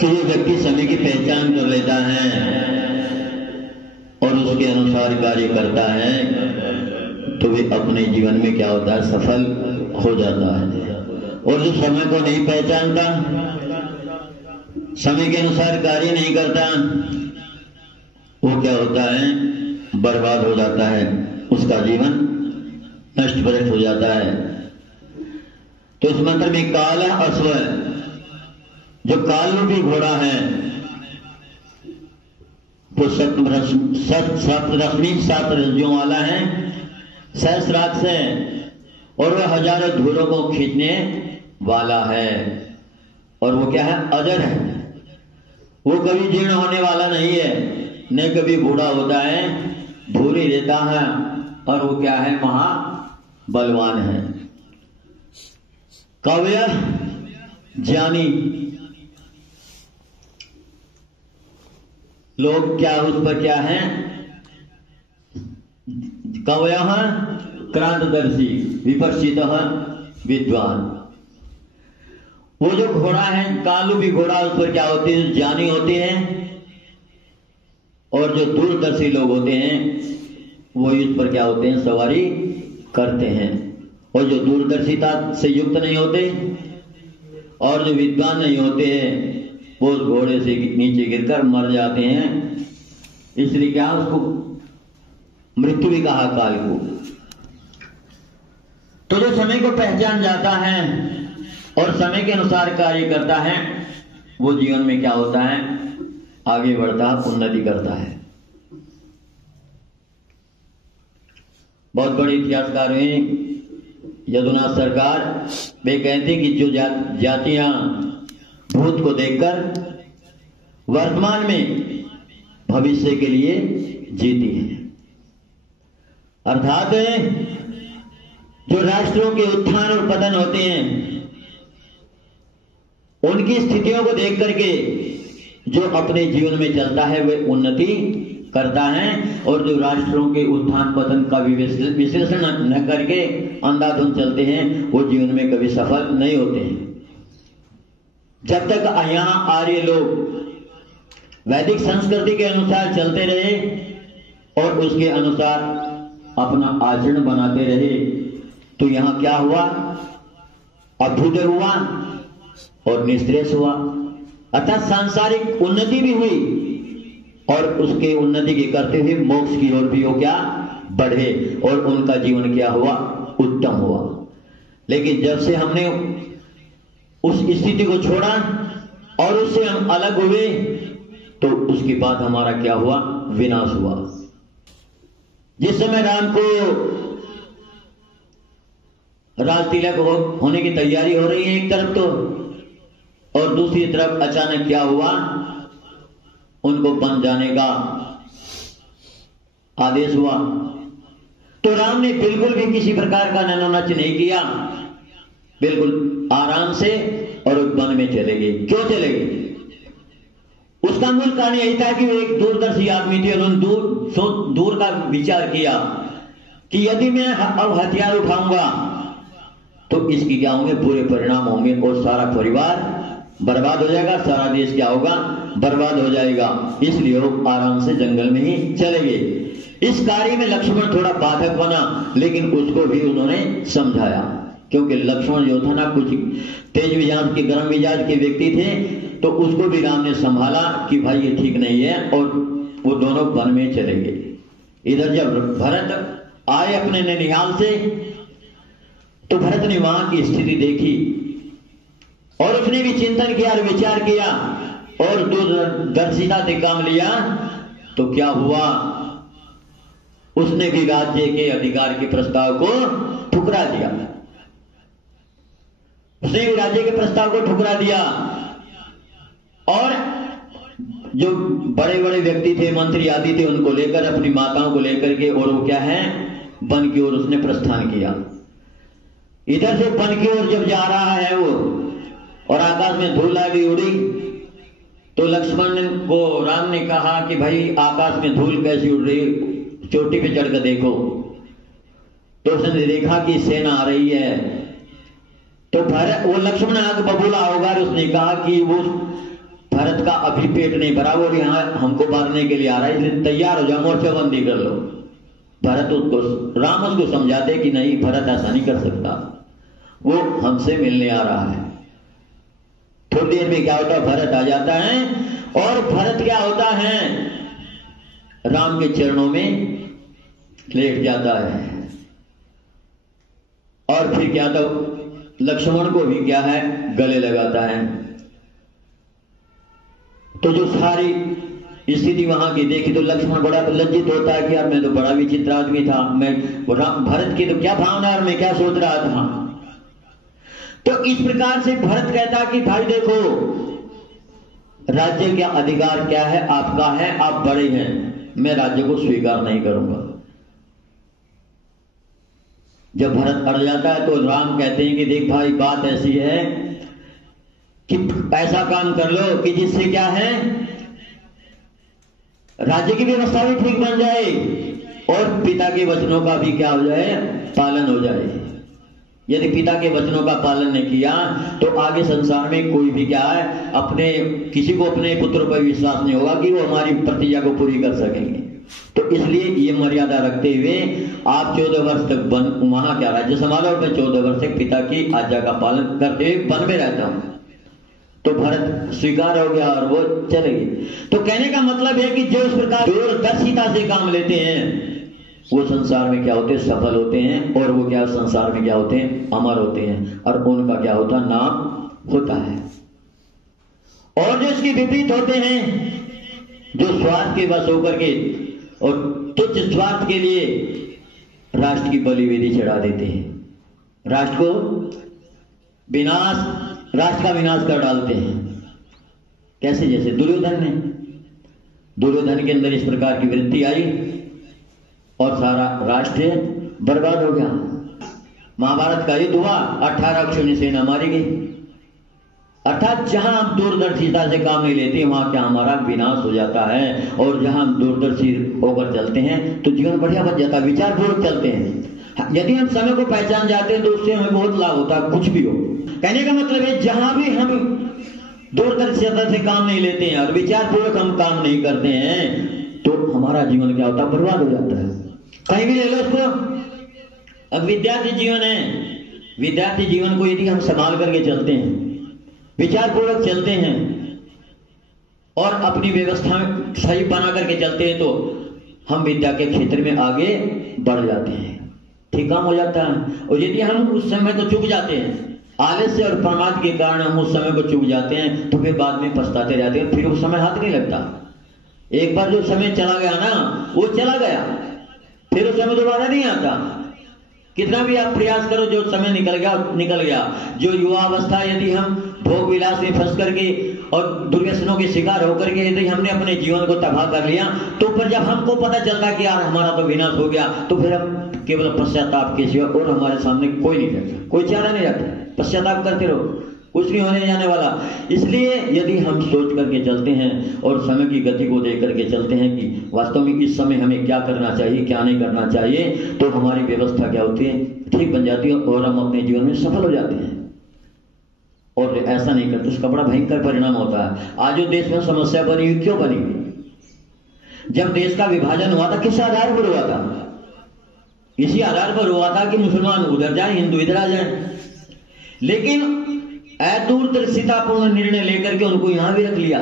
कि ये व्यक्ति समय की पहचान कर लेता है और उसके अनुसार कार्य करता है तो वे अपने जीवन में क्या होता है, सफल हो जाता है। और जो समय को नहीं पहचानता, समय के अनुसार कार्य नहीं करता, वो क्या होता है, बर्बाद हो जाता है, उसका जीवन नष्ट भ्रष्ट हो जाता है। तो इस मंत्र में काला अश्व, जो काल रूपी घोड़ा है, वो सप्तरश्मि 7 रज्जुओं वाला है, सहस्राक्ष है और वह हजारों धूलों को खींचने वाला है। और वो क्या है, अजर है, वो कभी जीर्ण होने वाला नहीं है, न कभी बूढ़ा होता है, धूरी देता है, और वो क्या है, महाबलवान है। कव्य ज्ञानी, लोग क्या उस पर क्या है, कवयः क्रांतदर्शी विपर्शितः विद्वान। वो जो घोड़ा है, कालू भी घोड़ा, उस पर क्या होते हैं, ज्ञानी होते हैं, और जो दूरदर्शी लोग होते हैं वो इस पर क्या होते हैं, सवारी करते हैं। और जो दूरदर्शिता से युक्त नहीं होते और जो विद्वान नहीं होते हैं वो उस घोड़े से नीचे गिरकर मर जाते हैं। इसलिए क्या, उसको मृत्यु भी कहा काल को। तो जो समय को पहचान जाता है और समय के अनुसार कार्य करता है, वो जीवन में क्या होता है, आगे बढ़ता, उन्नति करता है। बहुत बड़े इतिहासकार हैं यदुनाथ सरकार, वे कहते हैं कि जो जातियां भूत को देखकर वर्तमान में भविष्य के लिए जीती हैं, अर्थात जो राष्ट्रों के उत्थान और पतन होते हैं उनकी स्थितियों को देख करके जो अपने जीवन में चलता है वह उन्नति करता है, और जो राष्ट्रों के उत्थान पतन का विश्लेषण न करके अंधाधुंध चलते हैं वो जीवन में कभी सफल नहीं होते हैं। जब तक यहाँ आर्य लोग वैदिक संस्कृति के अनुसार चलते रहे और उसके अनुसार अपना आचरण बनाते रहे तो यहाँ क्या हुआ, अभ्युदय हुआ और निश्रेष हुआ, अर्थात सांसारिक उन्नति भी हुई और उसके उन्नति के करते हुए मोक्ष की ओर भी वो क्या बढ़े और उनका जीवन क्या हुआ, उत्तम हुआ। लेकिन जब से हमने उस स्थिति को छोड़ा और उससे हम अलग हुए तो उसके बाद हमारा क्या हुआ, विनाश हुआ। जिस समय राम को राज तिलक होने की तैयारी हो रही है एक तरफ तो, और दूसरी तरफ अचानक क्या हुआ, उनको बन जाने का आदेश हुआ। तो राम ने बिल्कुल भी किसी प्रकार का नैनोनच नहीं किया, बिल्कुल आराम से और वन में चले गए। क्यों चले गए, उसका मूल कारण यही था कि वो एक दूरदर्शी आदमी थे। उन्होंने दूर का विचार किया कि यदि मैं अब हथियार उठाऊंगा तो इसकी क्या होंगे, बुरे परिणाम होंगे और सारा परिवार बर्बाद हो जाएगा, सारा देश क्या होगा, बर्बाद हो जाएगा। इसलिए वो आराम से जंगल में ही चले गए। इस कार्य में लक्ष्मण थोड़ा बाधक बना, लेकिन उसको भी उन्होंने समझाया, क्योंकि लक्ष्मण जो था ना कुछ तेज मिजाज के, गर्म मिजाज के व्यक्ति थे, तो उसको भी राम ने संभाला कि भाई ये ठीक नहीं है, और वो दोनों वन में चले गए। इधर जब भरत आए अपने ननिहाल से तो भरत ने वहां की स्थिति देखी और उसने भी चिंतन किया और विचार किया और दूरदर्शिता से काम लिया। तो क्या हुआ, उसने भी राज्य के अधिकार के प्रस्ताव को ठुकरा दिया। उसने भी राज्य के प्रस्ताव को ठुकरा दिया और जो बड़े बड़े व्यक्ति थे, मंत्री आदि थे, उनको लेकर, अपनी माताओं को लेकर के, और वो क्या है, वन की ओर उसने प्रस्थान किया। इधर से वन की ओर जब जा रहा है वो, और आकाश में धूल भी उड़ी, तो लक्ष्मण को राम ने कहा कि भाई आकाश में धूल कैसी उड़ रही, चोटी पे चढ़कर देखो। तो उसने देखा कि सेना आ रही है। तो भरत, वो लक्ष्मण आग बबूला होगा, उसने कहा कि वो भरत का अभी पेट नहीं भरा, वो यहाँ हमको मारने के लिए आ रहा है, इसलिए तैयार हो जाओ, मोर्चाबंदी कर लो। भरत उसको, राम उसको समझाते कि नहीं भरत ऐसा नहीं कर सकता, वो हमसे मिलने आ रहा है। थोड़ी देर में क्या होता है, भरत आ जाता है और भरत क्या होता है, राम के चरणों में लेट जाता है। और फिर क्या तो लक्ष्मण को भी क्या है, गले लगाता है। तो जो सारी स्थिति वहां की देखी तो लक्ष्मण बड़ा लज्जित होता है कि यार मैं तो बड़ा विचित्र आदमी था, मैं भरत की तो क्या भावना और मैं क्या सोच रहा था। तो इस प्रकार से भरत कहता कि भाई देखो, राज्य का अधिकार क्या है, आपका है, आप बड़े हैं, मैं राज्य को स्वीकार नहीं करूंगा। जब भरत अड़ जाता है तो राम कहते हैं कि देख भाई बात ऐसी है कि ऐसा काम कर लो कि जिससे क्या है, राज्य की व्यवस्था भी ठीक बन जाए और पिता के वचनों का भी क्या हो जाए, पालन हो जाए। यदि पिता के वचनों का पालन नहीं किया तो आगे संसार में कोई भी क्या है, अपने किसी को अपने पुत्र पर विश्वास नहीं होगा कि वो हमारी प्रतिज्ञा को पूरी कर सकेंगे। तो इसलिए ये मर्यादा रखते हुए आप 14 वर्ष तक वहां क्या राज्य संभालो और मैं 14 वर्ष तक पिता की आज्ञा का पालन करते हुए वन में रहता हूं। तो भरत स्वीकार हो गया और वो चले गए। तो कहने का मतलब है कि जो इस प्रकार दूरदर्शिता से काम लेते हैं वो संसार में क्या होते हैं, सफल होते हैं, और वो क्या संसार में क्या होते हैं, अमर होते हैं, और उनका क्या होता है, नाम होता है। और जो इसके विपरीत होते हैं, जो स्वार्थ के वश होकर के और तुच्छ स्वार्थ के लिए राष्ट्र की बलिवेदी चढ़ा देते हैं, राष्ट्र को विनाश, राष्ट्र का विनाश कर डालते हैं। कैसे, जैसे दुर्योधन के अंदर इस प्रकार की वृत्ति आई और सारा राष्ट्र बर्बाद हो गया। महाभारत का युद्ध हुआ, 18 अक्षौहिणी सेना मारी गई। अर्थात जहां हम दूरदर्शिता से काम नहीं लेते वहां क्या हमारा विनाश हो जाता है, और जहां हम दूरदर्शी होकर चलते हैं तो जीवन बढ़िया बन जाता है, विचारपूर्वक चलते हैं। यदि हम समय को पहचान जाते हैं तो उससे हमें बहुत लाभ होता है, कुछ भी हो। कहने का मतलब है जहां भी हम दूरदर्शिता से काम नहीं लेते हैं और विचारपूर्वक हम काम नहीं करते हैं तो हमारा जीवन क्या होता है, बर्बाद हो जाता है। कहीं भी ले लो उसको। अब विद्यार्थी जीवन है, विद्यार्थी जीवन को यदि हम संभाल करके चलते हैं, विचारपूर्वक चलते हैं और अपनी व्यवस्था सही बना करके चलते हैं तो हम विद्या के क्षेत्र में आगे बढ़ जाते हैं, ठीक काम हो जाता है। और यदि हम उस समय को चूक जाते हैं, आलस्य और प्रमाद के कारण हम उस समय को चूक जाते हैं तो फिर बाद में पछताते रहते हैं, फिर उस समय हाथ नहीं लगता। एक बार जो समय चला गया ना, वो चला गया, फिर उस समय दोबारा नहीं आता। कितना भी आप प्रयास करो, जो समय निकल गया निकल गया। जो युवा अवस्था यदि हम भोग विलास में फंस करके और दुर्व्यसनों के शिकार होकर के यदि हमने अपने जीवन को तबाह कर लिया तो फिर जब हमको पता चलता कि यार हमारा तो विनाश हो गया तो फिर हम केवल पश्चाताप के सिवा और हमारे सामने कोई नहीं रहता, कोई चारा नहीं रहता। पश्चाताप करते रहो, कुछ नहीं होने जाने वाला। इसलिए यदि हम सोच करके चलते हैं और समय की गति को देख करके चलते हैं कि वास्तव में इस समय हमें क्या करना चाहिए, क्या नहीं करना चाहिए, तो हमारी व्यवस्था क्या होती है, ठीक बन जाती है और हम अपने जीवन में सफल हो जाते हैं। और ऐसा नहीं करते उसका बड़ा भयंकर परिणाम होता है। आज जो देश में समस्या बनी हुई, क्यों बनी हुई? जब देश का विभाजन हुआ था किस आधार पर हुआ था? इसी आधार पर हुआ था कि मुसलमान उधर जाए, हिंदू इधर आ जाए। लेकिन दूरदर्शितापूर्ण निर्णय लेकर के उनको यहां भी रख लिया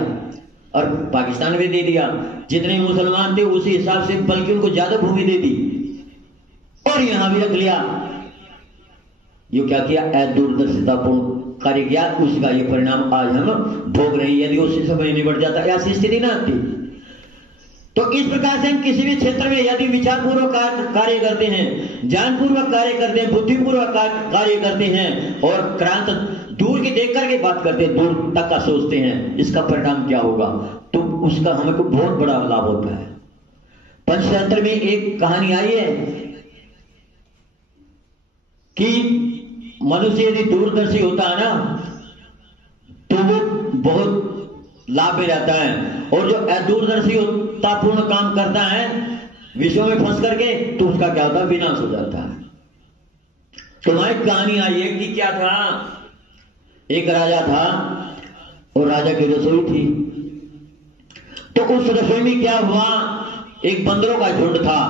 और पाकिस्तान भी दे दिया। जितने मुसलमान थे उसी हिसाब से बल्कि उनको ज्यादा भूमि दे दी और यहां भी रख लिया। ये क्या किया? दूरदर्शितापूर्ण कार्य किया, उसका ये परिणाम आज हम भोग रहे हैं। यदि उसी समय निबट जाता ऐसी स्थिति ना आती। तो इस प्रकार से हम किसी भी क्षेत्र में यदि विचारपूर्वक कार्य करते हैं, ज्ञानपूर्वक कार्य करते हैं, बुद्धिपूर्वक कार्य करते हैं और क्रांत दूर की देख करके बात करते हैं, दूर तक का सोचते हैं, इसका परिणाम क्या होगा, तो उसका हमें को बहुत बड़ा लाभ होता है। पंचतंत्र में एक कहानी आई है कि मनुष्य यदि दूरदर्शी होता है ना तो वो बहुत लाभ में रहता है, और जो अदूरदर्शितापूर्ण काम करता है विषयों में फंस करके तो उसका क्या होता है? विनाश हो जाता है। तो वहां एक कहानी आई है कि क्या था, एक राजा था और राजा की रसोई थी। तो उस रसोई में क्या हुआ, एक बंदरों का झुंड था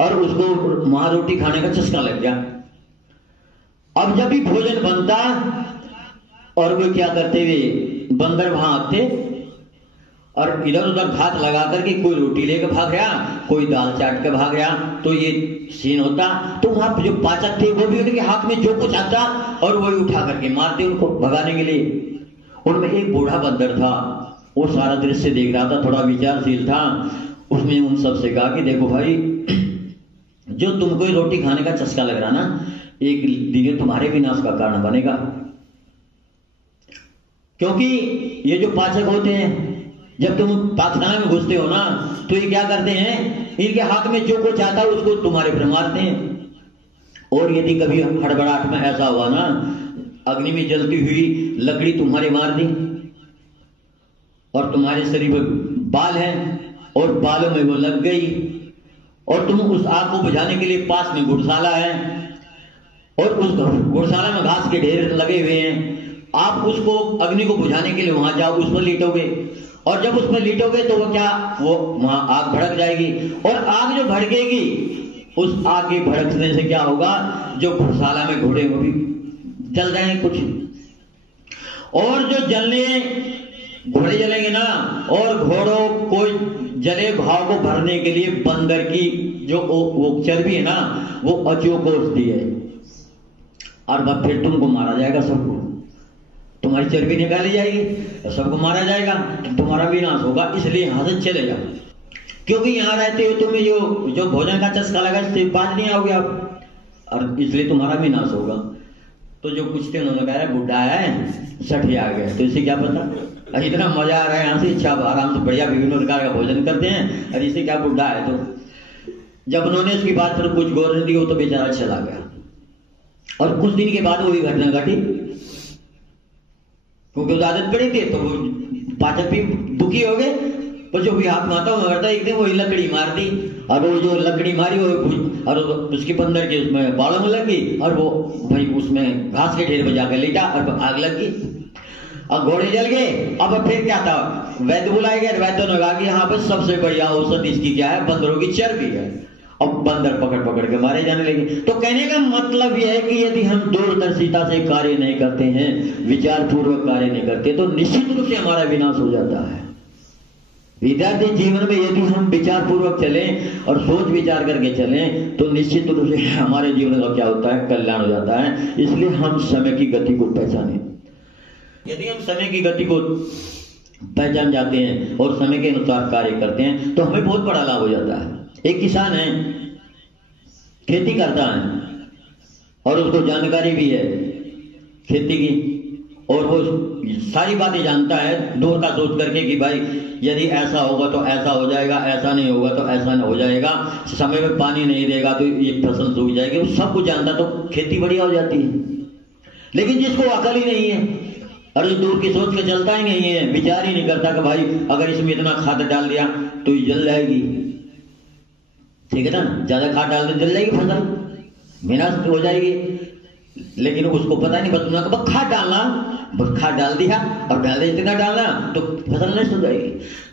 और उसको वहां रोटी खाने का चस्का लग गया। अब जब भी भोजन बनता और वो क्या करते हुए बंदर वहां आते और इधर उधर घात लगा करके कोई रोटी लेकर भाग गया, कोई दाल चाट के भाग गया, तो ये सीन होता। तो वहां जो पाचक थे वो भी उनके हाथ में जो कुछ आता और वही उठा करके मारते उनको भगाने के लिए। उनमें एक बूढ़ा बंदर था, वो सारा दृश्य देख रहा था, थोड़ा विचारशील था। उसने उन सबसे कहा कि देखो भाई, जो तुमको रोटी खाने का चस्का लग रहा ना, एक दिन तुम्हारे विनाश का कारण बनेगा। क्योंकि ये जो पाचक होते हैं, जब तुम पाकखाना में घुसते हो ना, तो ये क्या करते हैं, इनके हाथ में जो कुछ आता है उसको तुम्हारे पर मारते हैं। और यदि कभी हड़बड़ाहट में ऐसा हुआ ना, अग्नि में जलती हुई लकड़ी तुम्हारे मार दी और तुम्हारे शरीर में बाल हैं और बालों में वो लग गई और तुम उस आग को बुझाने के लिए पास में घुड़साला है और उस घुड़साला में घास के ढेर लगे हुए हैं, आप उसको अग्नि को बुझाने के लिए वहां जाओ, उस पर लेटोगे और जब उस पर लेटोगे तो वो क्या, वो वहां आग भड़क जाएगी और आग जो भड़केगी, उस आग के भड़कने से क्या होगा, जो घुड़साला में घोड़े वो भी जल जाएंगे कुछ, और जो जलने घोड़े जलेंगे ना, और घोड़ों को जले भाव को भरने के लिए बंदर की जो वो चर्बी है ना, वो अचो कोसती है और वह फिर तुमको मारा जाएगा, सबको तुम्हारी चर्बी निकाली जाएगी, सबको मारा जाएगा, तुम्हारा विनाश होगा। इसलिए यहां से चले जाओ, क्योंकि यहां रहते हो तुम्हें जो भोजन का चस्का लगा, इससे बाज नहीं आओगे आप, और इसलिए तुम्हारा विनाश होगा। तो जो कुछ थे उन्होंने कहा बुढ़ा है, सठी आ गया, तो इसे क्या पता, इतना मजा आ रहा है यहाँ से, इच्छा आराम से बढ़िया विभिन्न प्रकार का भोजन करते हैं, और इसे क्या बुढ़ा है। तो जब उन्होंने उसकी बात पर कुछ गौर नहीं दिया, तो बेचारा चला गया। और कुछ दिन के बाद वही घटना घटी, क्योंकि उस आदत पड़ी थी, तो वो पाचक भी दुखी हो गए। तो जो भी हाथ माता करता, एक दिन वही लकड़ी मार दी और वो जो लकड़ी मारी वो और उसके बंदर के उसमें बालों में लगी और वो भाई उसमें घास के ढेर में जाकर लेटा और आग लग गई। अब घोड़े जल गए। अब फिर क्या था, वैद्य बुलाए गए, वैद्य ने कहा कि यहाँ पर सबसे बढ़िया औषध इसकी क्या है, बंदरों की चर्बी है। अब बंदर पकड़ पकड़ के मारे जाने लगे। तो कहने का मतलब यह है कि यदि हम दूरदर्शिता से कार्य नहीं करते हैं, विचार पूर्वक कार्य नहीं करते, तो निश्चित रूप से हमारा विनाश हो जाता है। विद्यार्थी जीवन में यदि हम विचार पूर्वक चलें और सोच विचार करके चलें, तो निश्चित रूप से हमारे जीवन का क्या होता है, कल्याण हो जाता है। इसलिए हम समय की गति को पहचानें। यदि हम समय की गति को पहचान जाते हैं और समय के अनुसार कार्य करते हैं, तो हमें बहुत बड़ा लाभ हो जाता है। एक किसान है, खेती करता है और उसको जानकारी भी है खेती की, और वो सारी बातें जानता है दूर का सोच करके कि भाई यदि ऐसा होगा तो ऐसा हो जाएगा, ऐसा नहीं होगा तो ऐसा नहीं हो जाएगा, समय में पानी नहीं देगा तो ये फसल सूख जाएगी, वो सब कुछ जानता, तो खेती बढ़िया हो जाती है। लेकिन जिसको अकल ही नहीं है और जो दूर की सोच के चलता ही नहीं है, विचार ही नहीं करता कि भाई अगर इसमें इतना खाद डाल दिया तो ये जल जाएगी, ठीक है ना, ज्यादा खाद डाल दे जल जाएगी फसल, विनाश हो जाएगी। लेकिन उसको पता नहीं, बस खाद डालना, बस खाद डाल दिया और डाल दे इतना डालना तो फसल नष्ट हो जाएगी।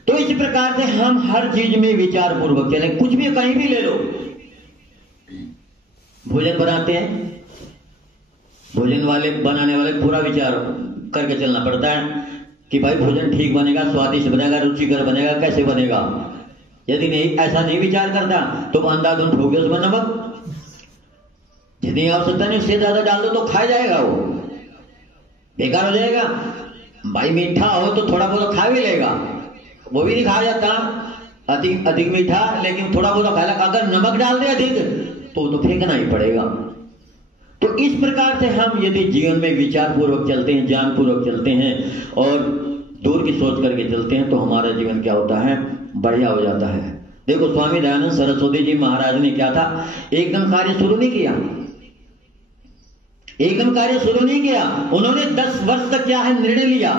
तो इस प्रकार से हम हर चीज में विचार पूर्वक चले। कुछ भी कहीं भी ले लो, भोजन बनाते हैं, भोजन वाले बनाने वाले पूरा विचार करके चलना पड़ता है कि भाई भोजन ठीक बनेगा, स्वादिष्ट बनेगा, रुचिकर बनेगा, कैसे बनेगा। यदि नहीं ऐसा नहीं विचार करता तो अंधाधुंध हो गया उसमें नमक, जितनी आवश्यकता नहीं उससे ज्यादा डाल दो तो खा जाएगा, वो बेकार हो जाएगा। भाई मीठा हो तो थोड़ा बहुत खा भी लेगा, वो भी नहीं खा जाता अधिक अधिक मीठा, लेकिन थोड़ा बहुत खा लेगा। अगर नमक डाल दे अधिक तो फेंकना ही पड़ेगा। तो इस प्रकार से हम यदि जीवन में विचार पूर्वक चलते हैं, ज्ञान पूर्वक चलते हैं और दूर की सोच करके चलते हैं, तो हमारा जीवन क्या होता है, बढ़िया हो जाता है। देखो स्वामी दयानंद सरस्वती जी महाराज ने क्या था, एकदम कार्य शुरू नहीं किया, एकदम कार्य शुरू नहीं किया। उन्होंने 10 वर्ष तक क्या है निर्णय लिया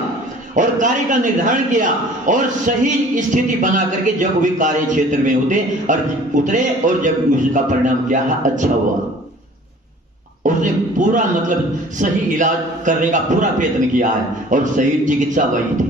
और कार्य का निर्धारण किया और सही स्थिति बना करके जब वे कार्य क्षेत्र में उतरे और जब उसका परिणाम क्या है, अच्छा हुआ। उसने पूरा मतलब सही इलाज करने का पूरा प्रयत्न किया है और सही चिकित्सा वही थी।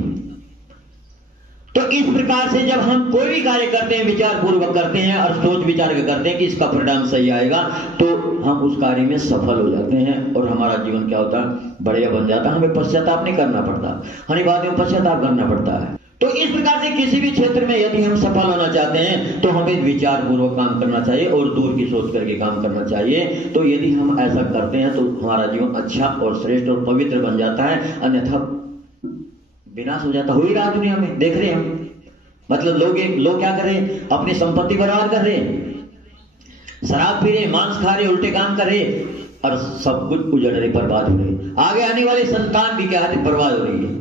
तो इस प्रकार से जब हम कोई भी कार्य करते हैं, विचार पूर्वक करते हैं और सोच विचार के करते हैं कि इसका परिणाम सही आएगा, तो हम उस कार्य में सफल हो जाते हैं और हमारा जीवन क्या होता है, बढ़िया बन जाता है। हमें पश्चाताप नहीं करना पड़ता, हमें बाद में पश्चाताप करना पड़ता है। तो इस प्रकार से किसी भी क्षेत्र में यदि हम सफल होना चाहते हैं तो हमें विचार पूर्वक काम करना चाहिए और दूर की सोच करके काम करना चाहिए। तो यदि हम ऐसा करते हैं तो हमारा जीवन अच्छा और श्रेष्ठ और पवित्र बन जाता है, अन्यथा विनाश हो जाता। हो ही रहा दुनिया में, देख रहे हैं हम। मतलब लोग क्या कर रहे हैं, अपनी संपत्ति बर्बाद कर रहे हैं, शराब पी रहे, मांस खा रहे, उल्टे काम कर रहे और सब कुछ उजड़ रहे, बर्बाद हो रहे। आगे आने वाली संतान भी क्या है, बर्बाद हो रही है।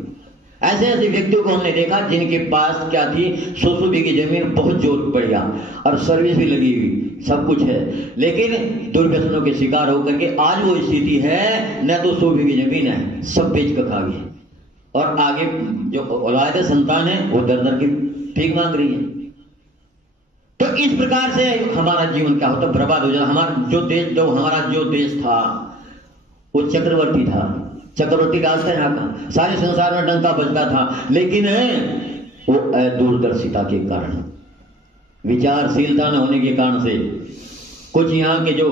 ऐसे ऐसे व्यक्तियों को हमने देखा जिनके पास क्या थी, 100 बीघी जमीन, बहुत जोर बढ़िया और सर्विस भी लगी हुई, सब कुछ है, लेकिन दुर्व्यसनों के शिकार होकर के आज वो स्थिति है, न तो 100 बीघी जमीन है, सब बेच कर खा गए और आगे जो औलाद संतान है वो दर दर की भीख मांग रही है। तो इस प्रकार से हमारा जीवन क्या होता, बर्बाद हो जाता। हमारा जो देश था वो चक्रवर्ती था, चक्रवर्ती राज था यहाँ का, सारे संसार में डंका बजता था, लेकिन वो दूरदर्शिता के कारण, विचारशीलता न होने के कारण से, कुछ यहाँ के जो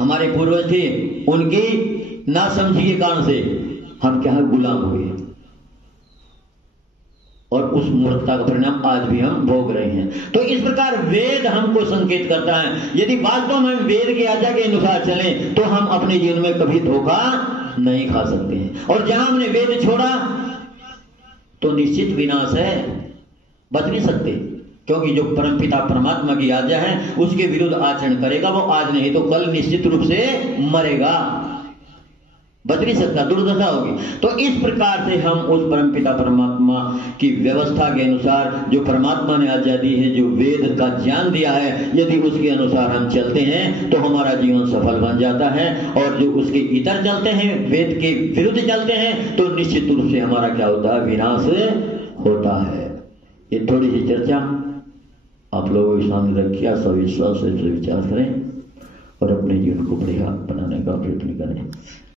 हमारे पूर्वज थे उनकी नासमझी के कारण से हम क्या गुलाम हुए और उस मूर्खता का परिणाम आज भी हम भोग रहे हैं। तो इस प्रकार वेद हमको संकेत करता है, यदि वास्तव में हम वेद की आज्ञा के अनुसार चलें तो हम अपने जीवन में कभी धोखा नहीं खा सकते हैं। और जहां हमने वेद छोड़ा तो निश्चित विनाश है, बच नहीं सकते, क्योंकि जो परमपिता परमात्मा की आज्ञा है उसके विरुद्ध आचरण करेगा वो आज नहीं तो कल निश्चित रूप से मरेगा, बच नहीं सकता, दुर्दशा होगी। तो इस प्रकार से हम उस परमपिता परमात्मा की व्यवस्था के अनुसार, जो परमात्मा ने आज्ञा दी है, जो वेद का ज्ञान दिया है, यदि उसके अनुसार हम चलते हैं तो हमारा जीवन सफल बन जाता है। और जो उसके इतर चलते हैं, वेद के विरुद्ध चलते हैं, तो निश्चित रूप से हमारा क्या होता है, विनाश होता है। ये थोड़ी सी चर्चा आप लोगों के सामने रखिए, सब विश्वास से विचार करें और अपने जीवन को बढ़िया बनाने का प्रयत्न करें।